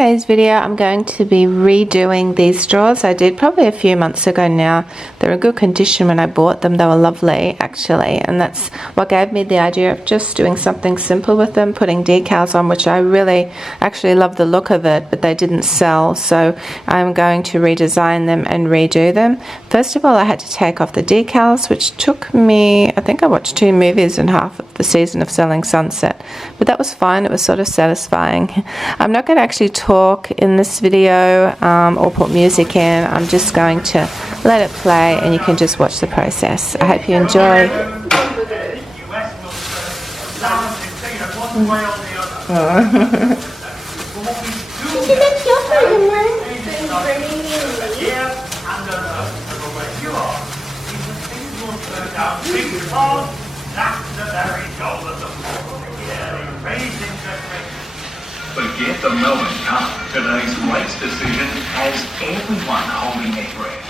today's video, I'm going to be redoing these drawers. I did probably a few months ago now. They're in good condition when I bought them. They were lovely, actually, and that's what gave me the idea of just doing something simple with them, putting decals on, which I really actually love the look of it, but they didn't sell, so I'm going to redesign them and redo them. First of all, I had to take off the decals, which took me, I think I watched 2 movies and half of the season of Selling Sunset, but that was fine. It was sort of satisfying. I'm not going to actually talk in this video or put music in. I'm just going to let it play and you can just watch the process. I hope you enjoy. Forget the moment come. Today's race decision has everyone holding their breath.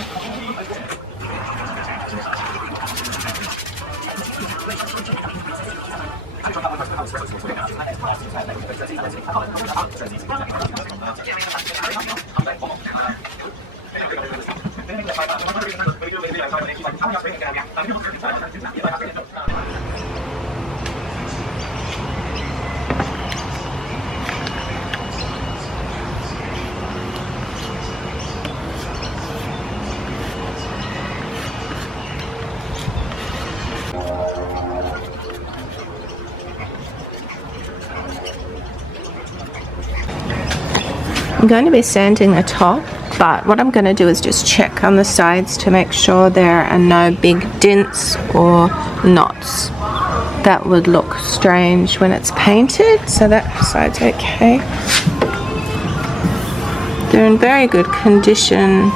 I'm going to be sanding the top, but what I'm going to do is just check on the sides to make sure there are no big dents or knots. That would look strange when it's painted, so that side's okay. They're in very good condition.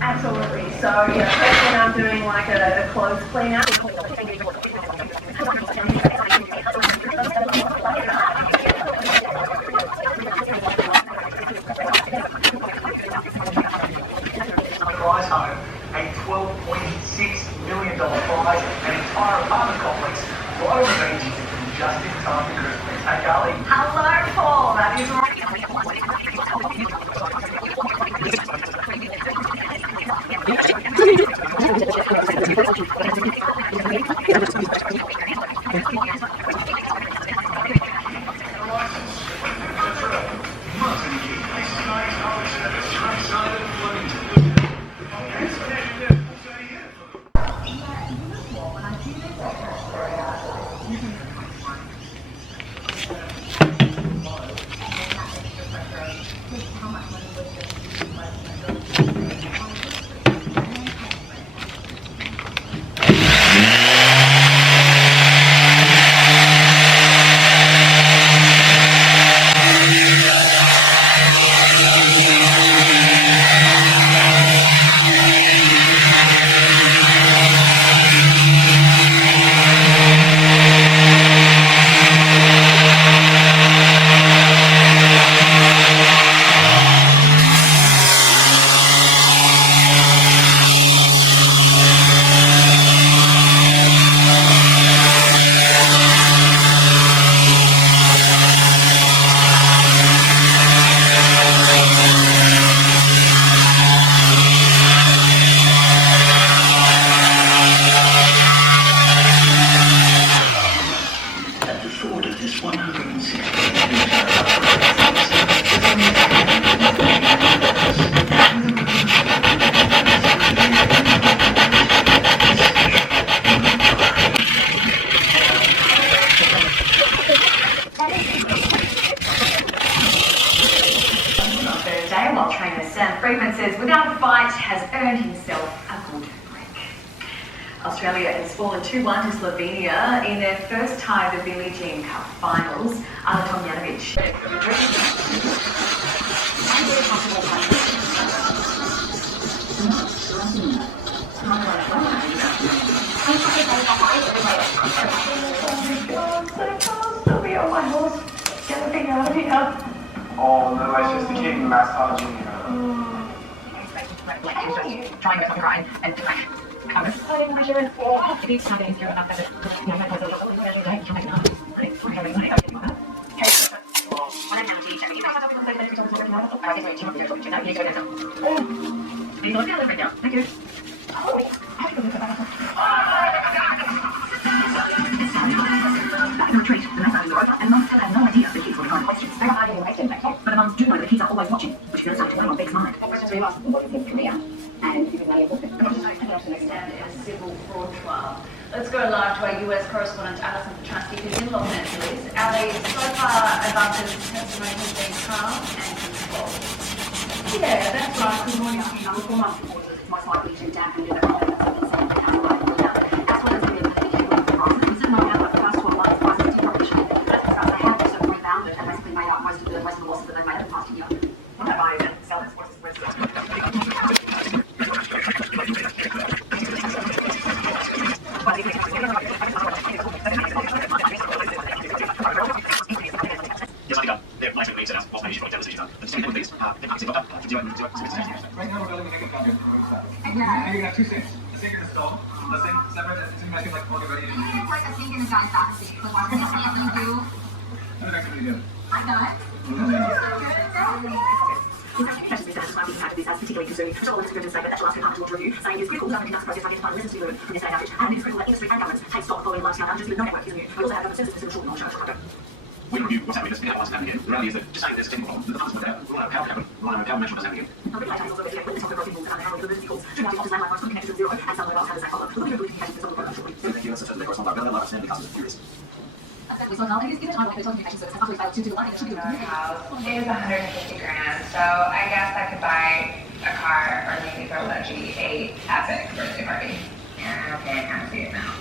Absolutely. So yeah, first when I'm doing like a clothes clean out. Prize home, a $12.6 million prize, an entire apartment complex, right on the beach, just in time for Christmas. Hey, Carly. Hello, Paul. That is right. and fragrances without a fight has earned himself a good break. Australia has fallen 2-1 to Slovenia in their first tie of the Billie Jean Cup finals. Ana Tomljanovic. Oh no, it's just the kid massaging her. Trying to cry and Thank you. Retreat. The next time you're over, and Mum still has no idea the kids will find questions. They are hiding away, but the mums do know that the kids are always watching, which is going to start to weigh on Beck's mind. Questions we asked what is in Korea, and you can really put Stand in a civil fraud trial. Let's go live to our US correspondent Alison Petrusky, who's in Los Angeles. Ali, so far Ivanka's testimony has been calm and controlled. Yeah, that's right. Good morning. most likely to dampen the confidence of the same as well as the we said no matter the first 12 months prices did not appreciate it. They have sort of rebounded and basically made up most of the losses that they made over the past year. What have I done? Sell this versus Yes, I think they're nice weeks and whilst maybe she's probably jealous that she's done. The same things, the packaging got up, do it. Right now we're building a naked cabinet for each side. And you can have two sinks. The sink is installed, the sink separate, and it's imagine like more ready to use. It's like a sink in a giant bath sink. So why would you do? How did actually do? I know. This as particularly consuming. All this agreement statement that shall ask a to review, saying it is critical government conducts process identifying lessons to be learned from this day and age, and it is critical that industry and governments take stock following large-scale outages with no network is new. We also have government services to ensure non-charge contract. We review what's happening, there's been outlining happening again. The reality is that just saying there's a technical problem, the funds were there. We want to know how it happened, we want to know how natural does happen again. Public data is also the equipment software broken rules and the decals. Should not be landline phones connected to zero, and some mobiles have the same problem. The limited ability to communicate with some of the program shortly. Thank you, that's such a correspond our relevant understanding customers are curious. We saw knowledge in a time when the telecommunications service has actually failed to do the line. It should be House is 150 grand, so I guess I could buy a car or maybe throw a G8 Epic birthday party. Yeah, okay, I kind of see it now.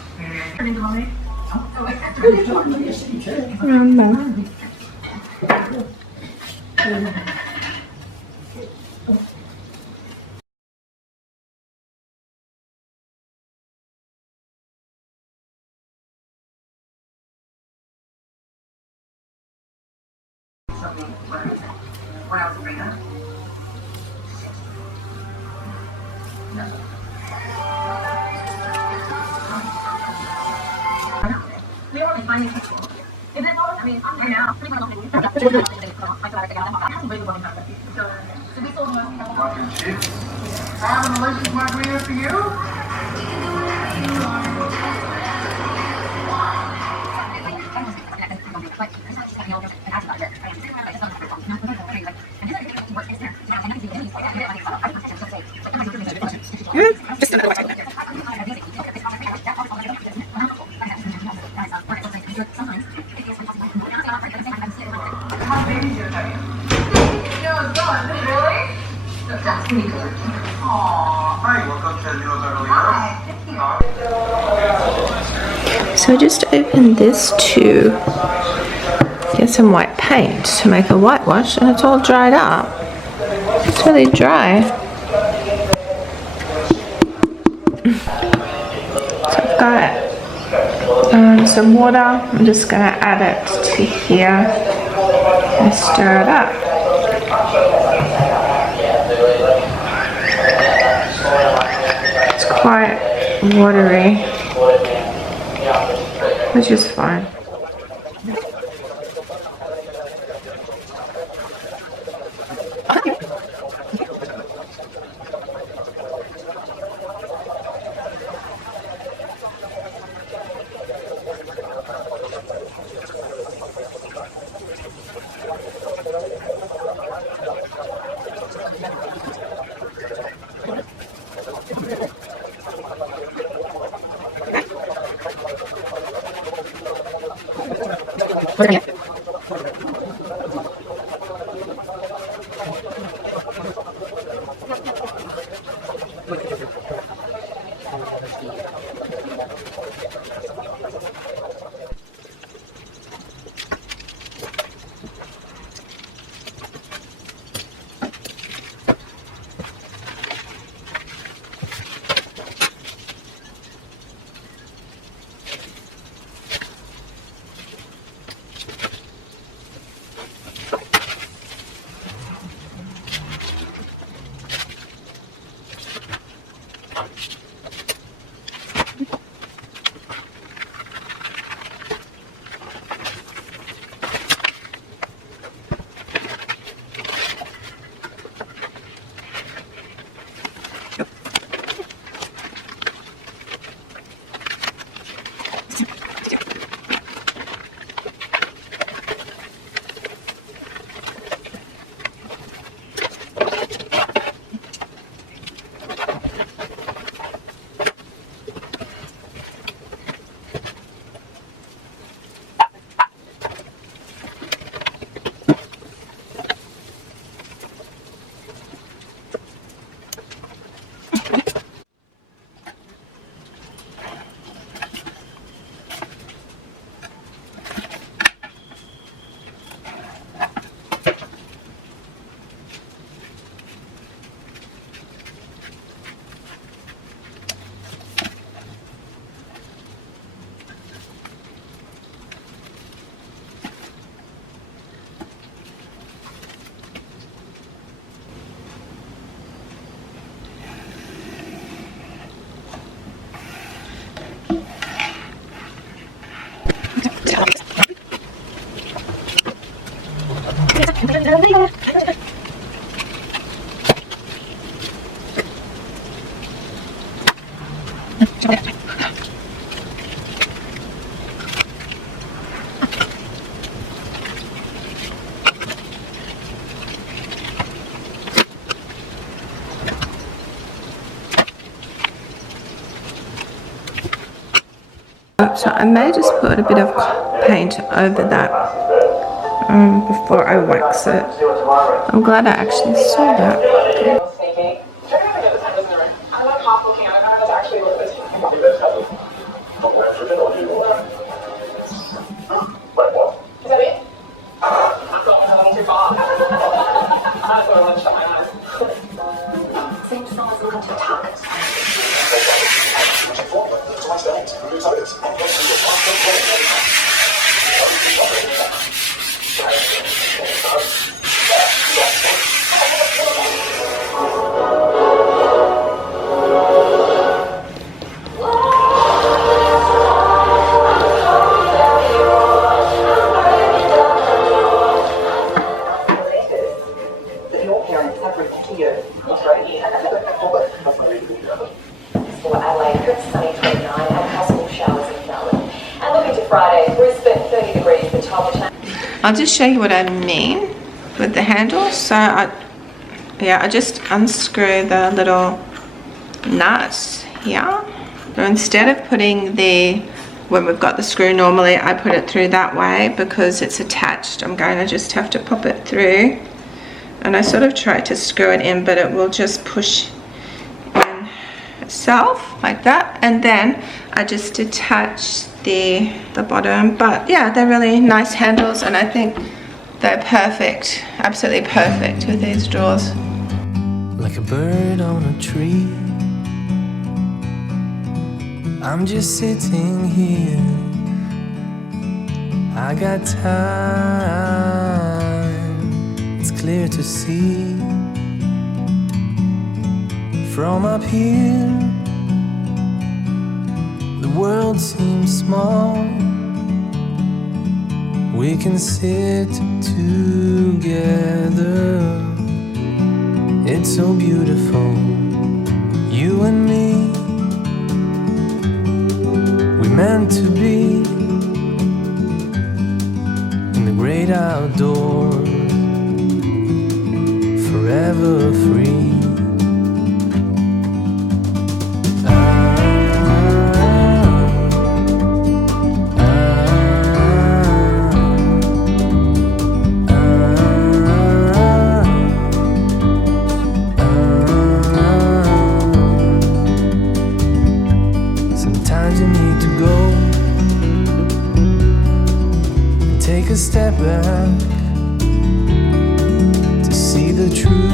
When I was a trainer. We already finally is it not? I mean, I'm there now. Pretty much nothing. I haven't really gone about that. So we sold most Fucking shit. I have a delicious margarita for you. Just another one. How big is your baby? No, it's gone. Really? That's pretty good. Aww. Hi, welcome to Neil's Early Hours. So I just opened this to get some white paint to make a whitewash, and it's all dried up. It's really dry. So I've got some water. I'm just going to add it to here and stir it up. It's quite watery, which is fine. So I may just put a bit of paint over that before I wax it. I'm glad I actually saw that. I'll just show you what I mean with the handle. So I just unscrew the little nuts here. So instead of putting when we've got the screw, normally I put it through that way because it's attached. I'm going to just have to pop it through, and I sort of try to screw it in, but it will just push in itself like that, and then I just attach the bottom. But yeah, they're really nice handles, and I think they're perfect, absolutely perfect with these drawers. Like a bird on a tree, I'm just sitting here. I got time, it's clear to see. From up here, the world seems small. We can sit together. It's so beautiful, you and me. We meant to be in the great outdoors, forever free. Step back to see the truth.